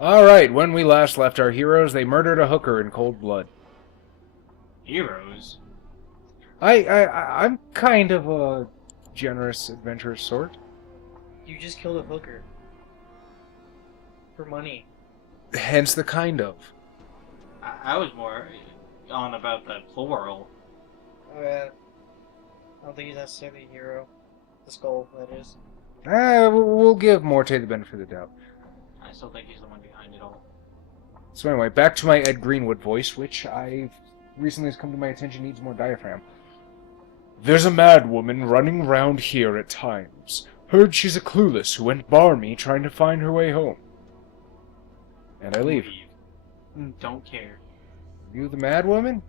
Alright, when we last left our heroes, they murdered a hooker in cold blood. Heroes? I'm kind of a generous, adventurous sort. You just killed a hooker. For money. Hence the kind of. I was more on about the plural. Oh yeah. I don't think he's necessarily a hero. The skull, that is. We'll give Morte the benefit of the doubt. I still think he's the one behind it all. So anyway, back to my Ed Greenwood voice, which I recently has come to my attention needs more diaphragm. There's a mad woman running round here at times. Heard she's a clueless who went barmy trying to find her way home. And I leave. Don't care. You the mad woman?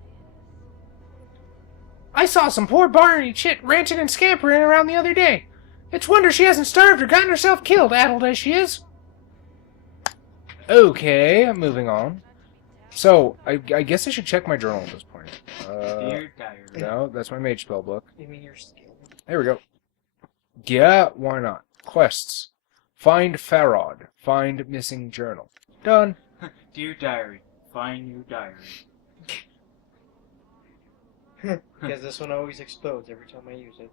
I saw some poor Barney chit ranting and scampering around the other day. It's wonder she hasn't starved or gotten herself killed, addled as she is. Okay, moving on. So, I guess I should check my journal at this point. Dear diary. No, that's my mage spell book. You mean your skin? There we go. Yeah, why not? Quests. Find Pharod. Find missing journal. Done. Dear diary. Find new diary. Because this one always explodes every time I use it.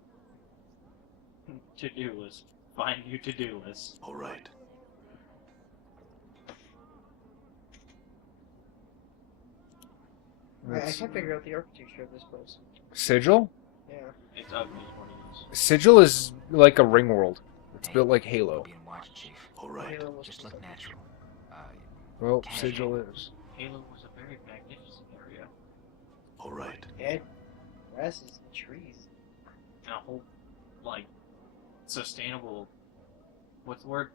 To-do list. Find new to-do list. Alright. I can't figure out the architecture of this place. Sigil? Yeah. It's ugly is what it is. Sigil is like a ring world. It's built like Halo. Be in watch, Chief. Alright. Halo was Just just look like- natural. Well, Sigil is. Halo was a very magnificent area. Alright. Dead grasses and trees. And a whole, like, sustainable... What's the word?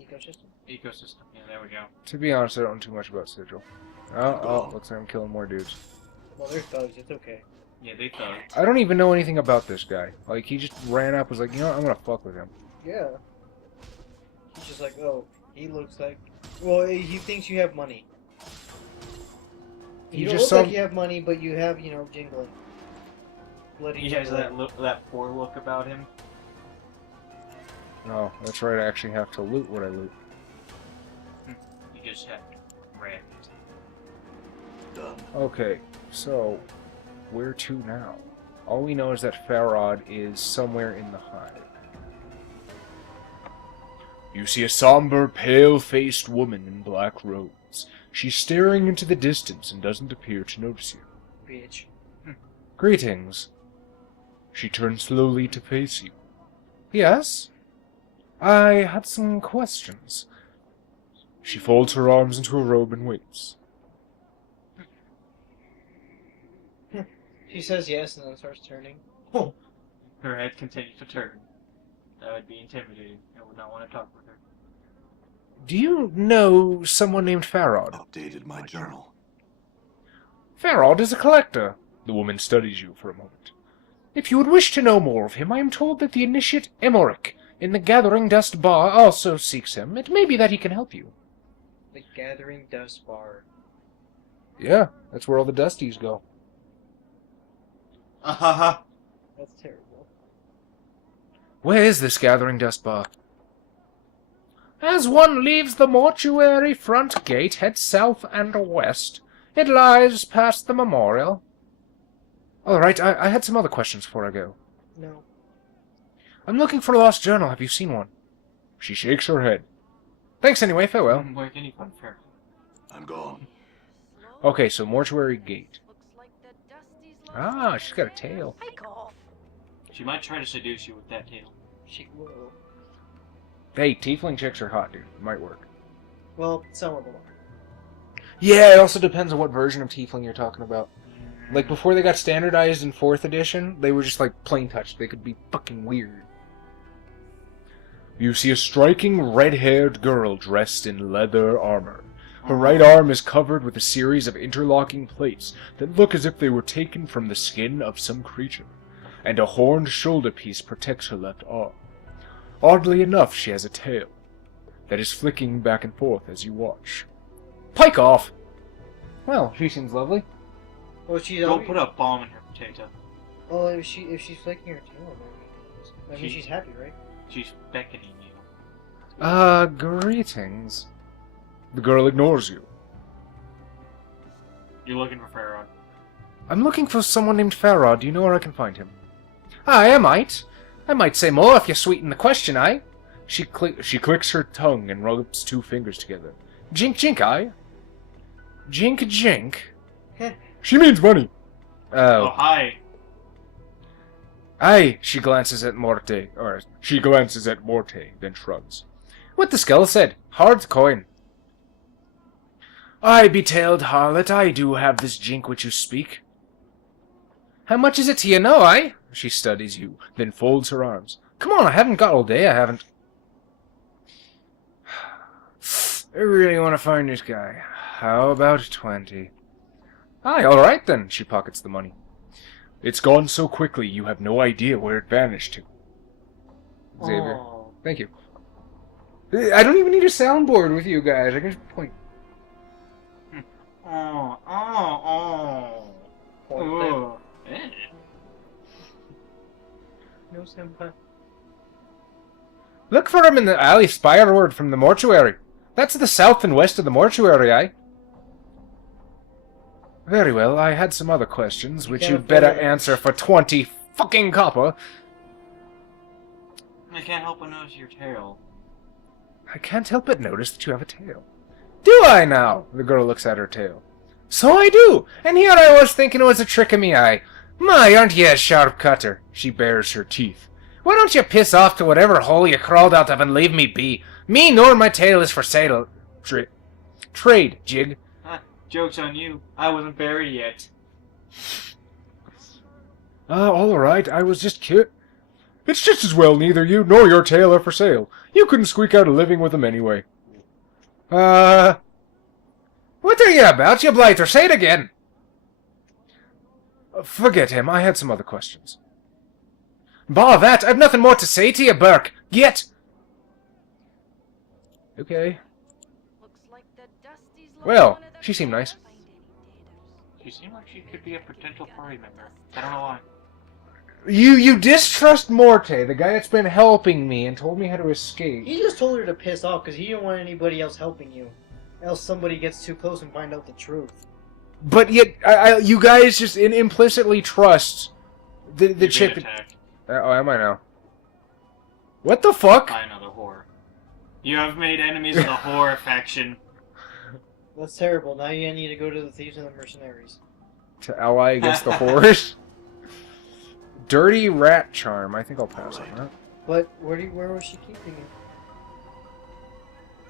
Ecosystem. Ecosystem. Yeah, there we go. To be honest, I don't know too much about Sigil. Oh, looks like I'm killing more dudes. Well, they're thugs. It's okay. Yeah, they thought. I don't even know anything about this guy. Like, he just ran up, was like, you know what, I'm gonna fuck with him. Yeah. He's just like, oh, he looks like... Well, he thinks you have money. He You don't just look saw- like you have money, but you have, jingling. Bloody He has jingling. that look, that poor look about him. Oh, that's right, I actually have to loot what I loot. He just had red. Done. Okay, so, where to now? All we know is that Pharod is somewhere in the hive. You see a somber, pale-faced woman in black robes. She's staring into the distance and doesn't appear to notice you. Bitch. Greetings. She turns slowly to face you. Yes? I had some questions. She folds her arms into a robe and waits. She says yes and then starts turning. Her head continued to turn. That would be intimidating. I would not want to talk with her. Do you know someone named Pharod? Updated my journal. Pharod is a collector. The woman studies you for a moment. If you would wish to know more of him, I am told that the initiate Emoric in the Gathering Dust Bar also seeks him. It may be that he can help you. The Gathering Dust Bar. Yeah, that's where all the Dusties go. Ahaha! That's terrible. Where is this Gathering Dust Bar? As one leaves the mortuary front gate, head south and west. It lies past the memorial. All right, I had some other questions before I go. No. I'm looking for a lost journal. Have you seen one? She shakes her head. Thanks anyway, farewell. Where can you find Pharod? I'm gone. Okay, so mortuary gate. Ah, she's got a tail. She might try to seduce you with that tail. She will. Hey, tiefling chicks are hot, dude. Might work. Well, some of them are. Yeah, it also depends on what version of tiefling you're talking about. Like, before they got standardized in 4th edition, they were just, like, plain touch. They could be fucking weird. You see a striking red-haired girl dressed in leather armor. Her right arm is covered with a series of interlocking plates that look as if they were taken from the skin of some creature, and a horned shoulder piece protects her left arm. Oddly enough, she has a tail that is flicking back and forth as you watch. Pike off! Well, she seems lovely. Well, she's Don't put a bomb in her potato. Well, if she's flicking her tail, then I mean, she's happy, right? She's beckoning you. Greetings. The girl ignores you. You're looking for Pharod. I'm looking for someone named Pharod. Do you know where I can find him? Aye, I might. I might say more if you sweeten the question, aye? She clicks her tongue and rubs two fingers together. Jink jink, aye? Jink jink? She means money. Oh, Oh. hi. Aye, she glances at Morte, then shrugs. What the skull said. Hard coin. I betailed harlot, I do have this jink which you speak. How much is it to you know, aye? She studies you, then folds her arms. Come on, I haven't got all day, I haven't. I really want to find this guy. How about 20? Aye, alright then. She pockets the money. It's gone so quickly, you have no idea where it vanished to. Xavier. Oh. Thank you. I don't even need a soundboard with you guys. I can just point. Oh. Eh. No senpai. Look for him in the alley spireward from the mortuary. That's the south and west of the mortuary, aye? Very well, I had some other questions, which can't you'd better afford it. answer for 20 fucking copper. I can't help but notice your tail. I can't help but notice that you have a tail. Do I now? The girl looks at her tail. So I do, and here I was thinking it was a trick of me eye. My, aren't you a sharp cutter? She bares her teeth. Why don't you piss off to whatever hole you crawled out of and leave me be? Me nor my tail is for sale. Trade, jig. Joke's on you. I wasn't buried yet. All right, I was just It's just as well neither you nor your tail are for sale. You couldn't squeak out a living with them anyway. What are you about, you blighter? Say it again. Forget him, I had some other questions. Bah, that! I've nothing more to say to you, Burke. Get! Okay. Well, she seemed nice. She seemed like she could be a potential party member. I don't know why. You distrust Morte, the guy that's been helping me and told me how to escape. He just told her to piss off because he didn't want anybody else helping you. Else somebody gets too close and find out the truth. But yet, you guys just implicitly trust the You're chick. being attacked Oh, am I now? What the fuck? by another whore. You have made enemies of the whore faction. That's terrible. Now you need to go to the thieves and the mercenaries. To ally against the horse? Dirty rat charm. I think I'll pass on that. But where was she keeping it?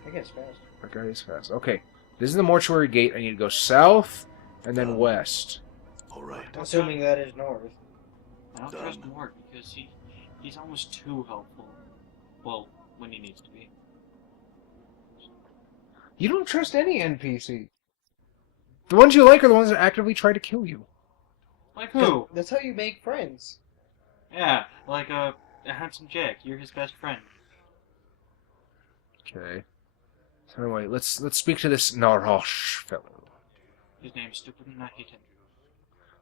I guess fast. That guy is fast. Okay. This is the mortuary gate. I need to go south and then west. All right. Assuming that is north. I don't trust Mort because he's almost too helpful. Well, when he needs to be. You don't trust any NPC. The ones you like are the ones that actively try to kill you. Like who? That's how you make friends. Yeah, like a handsome Jack. You're his best friend. Okay. So anyway, let's speak to this Narosh fellow. His name's stupid and I hate him.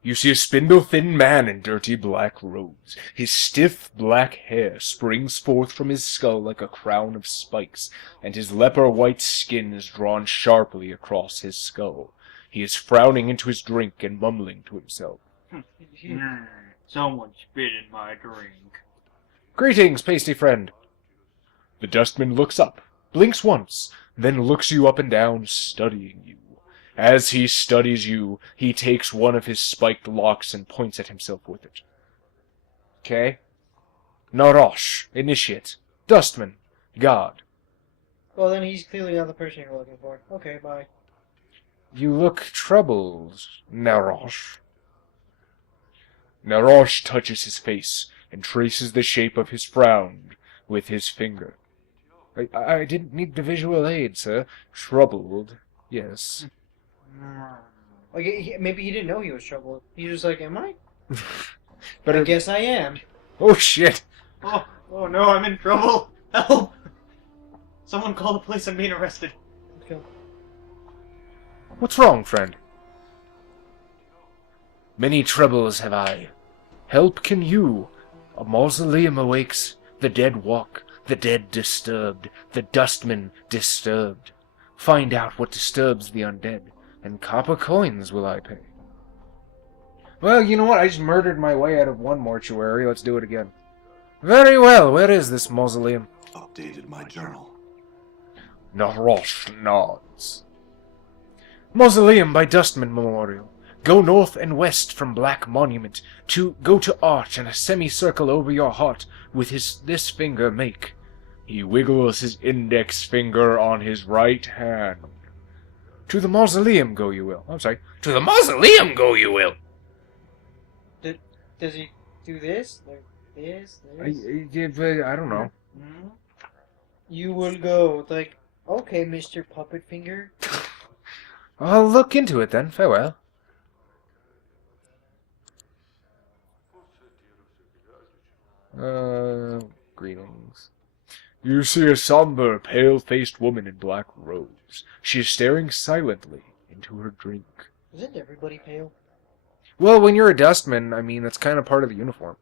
You see a spindle-thin man in dirty black robes. His stiff black hair springs forth from his skull like a crown of spikes, and his leper-white skin is drawn sharply across his skull. He is frowning into his drink and mumbling to himself. Someone spit in my drink. Greetings, pasty friend. The dustman looks up, blinks once, then looks you up and down, studying you. As he studies you, he takes one of his spiked locks and points at himself with it. Okay? Narosh, initiate. Dustman, god. Well, then he's clearly not the person you're looking for. Okay, bye. You look troubled, Narosh. Narosh touches his face and traces the shape of his frown with his finger. I didn't need the visual aid, sir. Troubled, yes. Like, maybe he didn't know he was troubled. He was like, am I? But I guess I am. Oh shit! Oh no, I'm in trouble! Help! Someone call the police, I'm being arrested. Okay. What's wrong, friend? Many troubles have I. Help can you. A mausoleum awakes, the dead walk, the dead disturbed, the dustman disturbed. Find out what disturbs the undead, and copper coins will I pay. Well, you know what? I just murdered my way out of one mortuary. Let's do it again. Very well. Where is this mausoleum? Updated my journal. Narosh nods. Mausoleum by Dustman Memorial. Go north and west from Black Monument. Go to arch and a semicircle over your heart with this finger make. He wiggles his index finger on his right hand. To the mausoleum go you will. I'm sorry. To the mausoleum go you will. Does he do this? Like this? I don't know. Hmm? You will go. It's like, okay, Mr. Puppet Finger. I'll look into it then. Farewell. Greetings. You see a somber, pale-faced woman in black robes. She is staring silently into her drink. Isn't everybody pale? Well, when you're a dustman, I mean, that's kind of part of the uniform.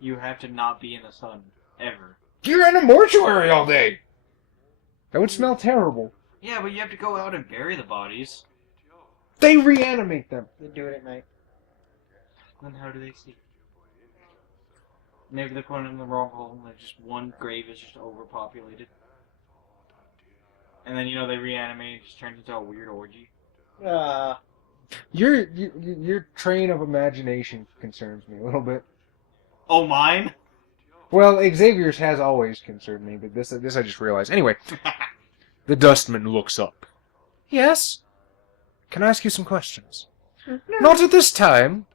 You have to not be in the sun ever. You're in a mortuary all day! That would smell terrible. Yeah, but you have to go out and bury the bodies. They reanimate them. They do it at night. Then how do they see? Maybe they're putting in the wrong hole, like just one grave is just overpopulated. And then, you know, they reanimate, it just turns into a weird orgy. Your train of imagination concerns me a little bit. Oh, mine? Well, Xavier's has always concerned me, but this I just realized. Anyway, The dustman looks up. yes? Can I ask you some questions? Not at this time.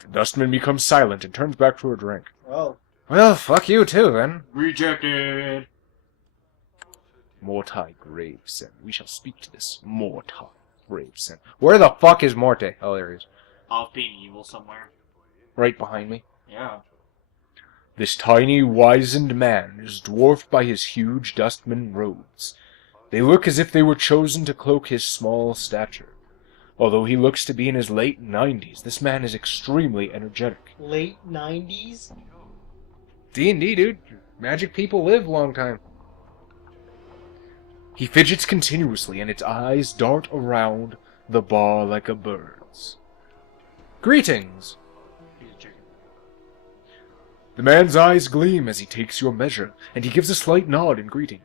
The dustman becomes silent and turns back to her drink. Oh. Well, fuck you too, then. Rejected! Mortai Gravesen. We shall speak to this Mortai Gravesen. Where the fuck is Morte? Oh, there he is. Off being evil somewhere. Right behind me. Yeah. This tiny, wizened man is dwarfed by his huge dustman robes. They look as if they were chosen to cloak his small stature. Although he looks to be in his late 90s, this man is extremely energetic. Late 90s? D&D, dude. Magic people live a long time. He fidgets continuously, and its eyes dart around the bar like a bird's. Greetings. He's a chicken. The man's eyes gleam as he takes your measure, and he gives a slight nod in greeting.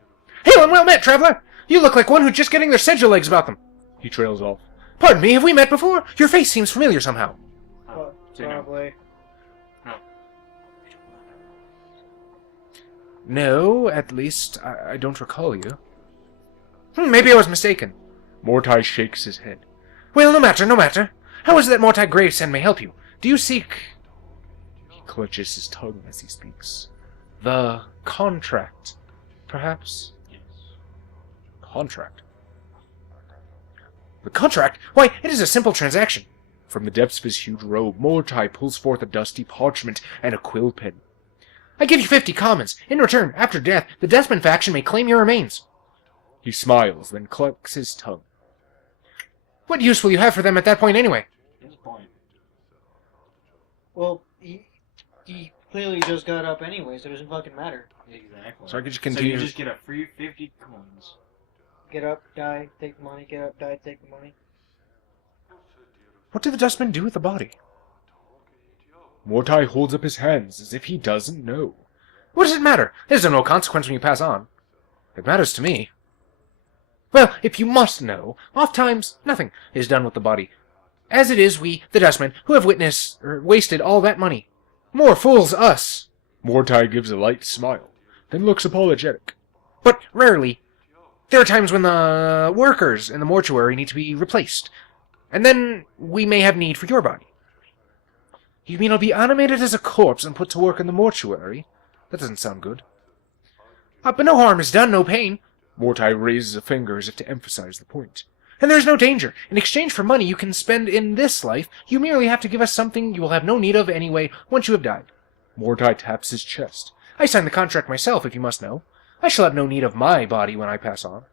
Hail and well met, traveler! You look like one who's just getting their sedula legs about them. He trails off. Pardon me, have we met before? Your face seems familiar somehow. Say no. Probably. No, at least I don't recall you. Maybe I was mistaken. Mortai shakes his head. Well, no matter, no matter. How is it that Mortai Gravesend may help you? Do you seek... He clutches his tongue as he speaks. the contract, perhaps? Yes. Contract. The contract? Why, it is a simple transaction. From the depths of his huge robe, Mortai pulls forth a dusty parchment and a quill pen. I give you 50 commons. In return, after death, the Deathman faction may claim your remains. He smiles, then clucks his tongue. What use will you have for them at that point anyway? His point. Well, he clearly just got up anyway, so it doesn't fucking matter. Exactly. So I could just So continue. you just get a free 50 coins. Get up, die, take the money, get up, die, take the money. What did the Dustman do with the body? Mortai holds up his hands as if he doesn't know. What does it matter? There's no consequence when you pass on. It matters to me. Well, if you must know, oft-times nothing is done with the body. As it is, we, the Dustmen, who have wasted all that money. More fools us. Mortai gives a light smile, then looks apologetic. But rarely. There are times when the workers in the mortuary need to be replaced. And then we may have need for your body. You mean I'll be animated as a corpse and put to work in the mortuary? That doesn't sound good. But no harm is done, no pain. Mortai raises a finger as if to emphasize the point. And there's no danger. In exchange for money you can spend in this life, you merely have to give us something you will have no need of anyway once you have died. Mortai taps his chest. I signed the contract myself, if you must know. I shall have no need of my body when I pass on.